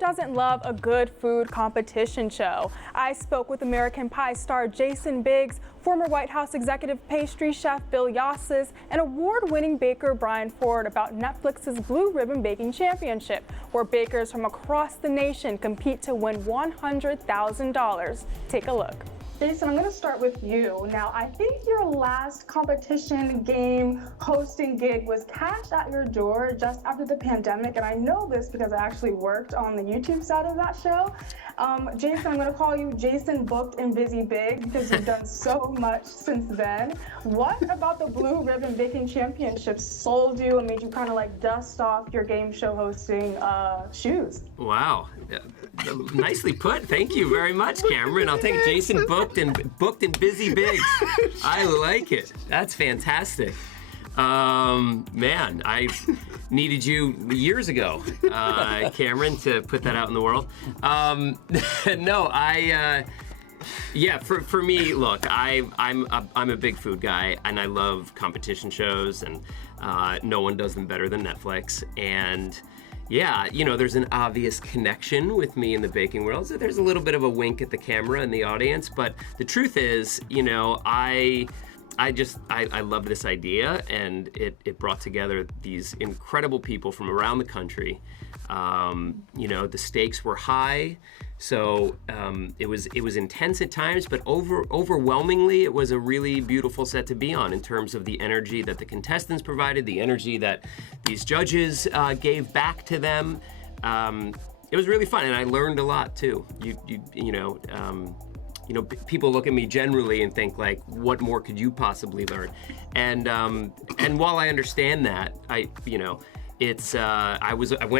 doesn't love a good food competition show? I spoke with American Pie star Jason Biggs, former White House executive pastry chef Bill Yosses, and award-winning baker Brian Ford about Netflix's Blue Ribbon Baking Championship, where bakers from across the nation compete to win $100,000. Take a look. Jason, I'm going to start with you. Now, I think your last competition game hosting gig was cash at your door just after the pandemic, and I know this because I actually worked on the YouTube side of that show. Jason, I'm going to call you Jason Booked and Busy Big because you've done so much since then. What about the Blue Ribbon Baking Championships sold you and made you kind of like dust off your game show hosting shoes? Wow. Nicely put. Thank you very much, Cameron. I'll take Jason Booked and Busy Biggs. I like it. That's fantastic. Man, I needed you years ago, Cameron, to put that out in the world. Yeah, for me, look, I'm a big food guy, and I love competition shows, and no one does them better than Netflix. And yeah, you know, there's an obvious connection with me in the baking world. So there's a little bit of a wink at the camera and the audience, but the truth is, you know, I love this idea, and it brought together these incredible people from around the country. You know, the stakes were high, so it was intense at times, but overwhelmingly, it was a really beautiful set to be on in terms of the energy that the contestants provided, the energy that these judges gave back to them. It was really fun, and I learned a lot too. You know, people look at me generally and think like, what more could you possibly learn? And while I understand that, I went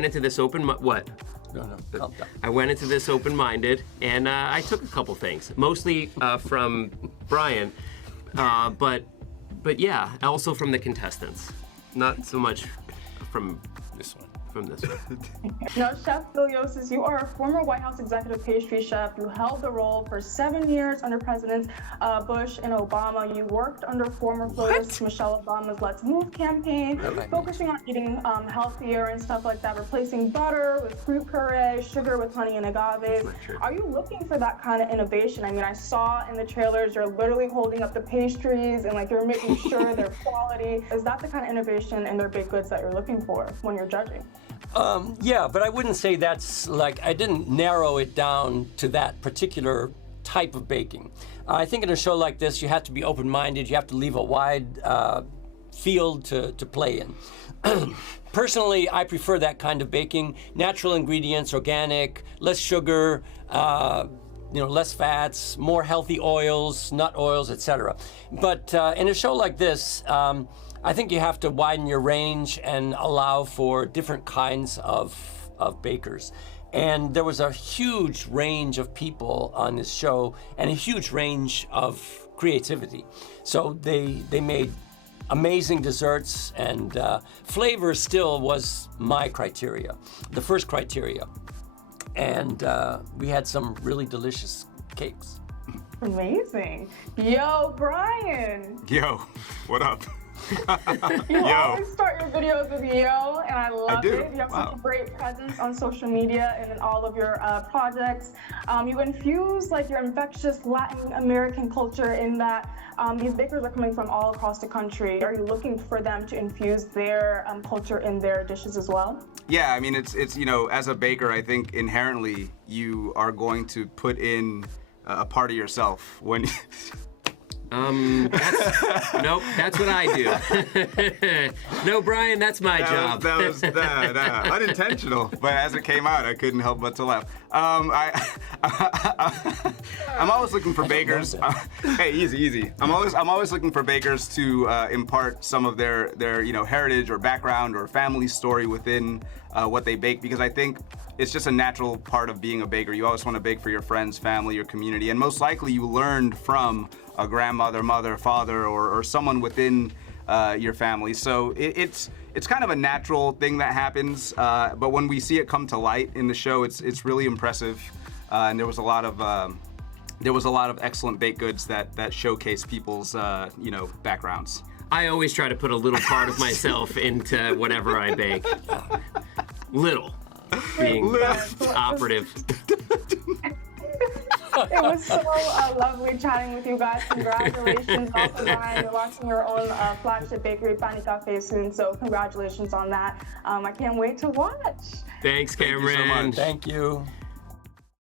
into this I went into this open-minded, and I took a couple things, mostly from Brian, but yeah, also from the contestants, not so much from this one. Now, Chef Bill Yosses, you are a former White House executive pastry chef. You held the role for 7 years under Presidents Bush and Obama. You worked under former florist Michelle Obama's Let's Move campaign, focusing on eating healthier and stuff like that, replacing butter with fruit puree, sugar with honey and agaves. Are you looking for that kind of innovation? I mean, I saw in the trailers you're literally holding up the pastries and like you're making sure they're quality. Is that the kind of innovation in their baked goods that you're looking for when you're judging? Yeah, but I wouldn't say that's like, I didn't narrow it down to that particular type of baking. I think in a show like this, you have to be open-minded. You have to leave a wide field to play in. Personally, I prefer that kind of baking. Natural ingredients, organic, less sugar, less fats, more healthy oils, nut oils, etc. But in a show like this, I think you have to widen your range and allow for different kinds of bakers. And there was a huge range of people on this show and a huge range of creativity. So they made amazing desserts, and flavor still was my criteria, the first criteria. And we had some really delicious cakes. Amazing. Yo, Brian. Yo, what up? You always start your videos with yo, and I love it. You have such a great presence on social media and in all of your projects. You infuse like your infectious Latin American culture in that these bakers are coming from all across the country. Are you looking for them to infuse their culture in their dishes as well? Yeah, I mean, it's you know, as a baker, I think inherently you are going to put in a part of yourself when. That's what I do. No, Brian, that's my job. That was unintentional, but as it came out, I couldn't help but to laugh. I'm always looking for bakers. Hey, easy. I'm always looking for bakers to impart some of their heritage or background or family story within what they bake, because I think it's just a natural part of being a baker. You always want to bake for your friends, family, your community, and most likely you learned from a grandmother, mother, father, or someone within your family. So it's kind of a natural thing that happens, but when we see it come to light in the show, it's really impressive. And there was a lot of excellent baked goods that showcase people's backgrounds. I always try to put a little part of myself into whatever I bake. Little. being But operative. it was so lovely chatting with you guys. Congratulations. Also, Brian, you're launching your own flagship bakery, Pani Cafe, soon. So congratulations on that. I can't wait to watch. Thanks, Cameron. Thank you so much. Thank you.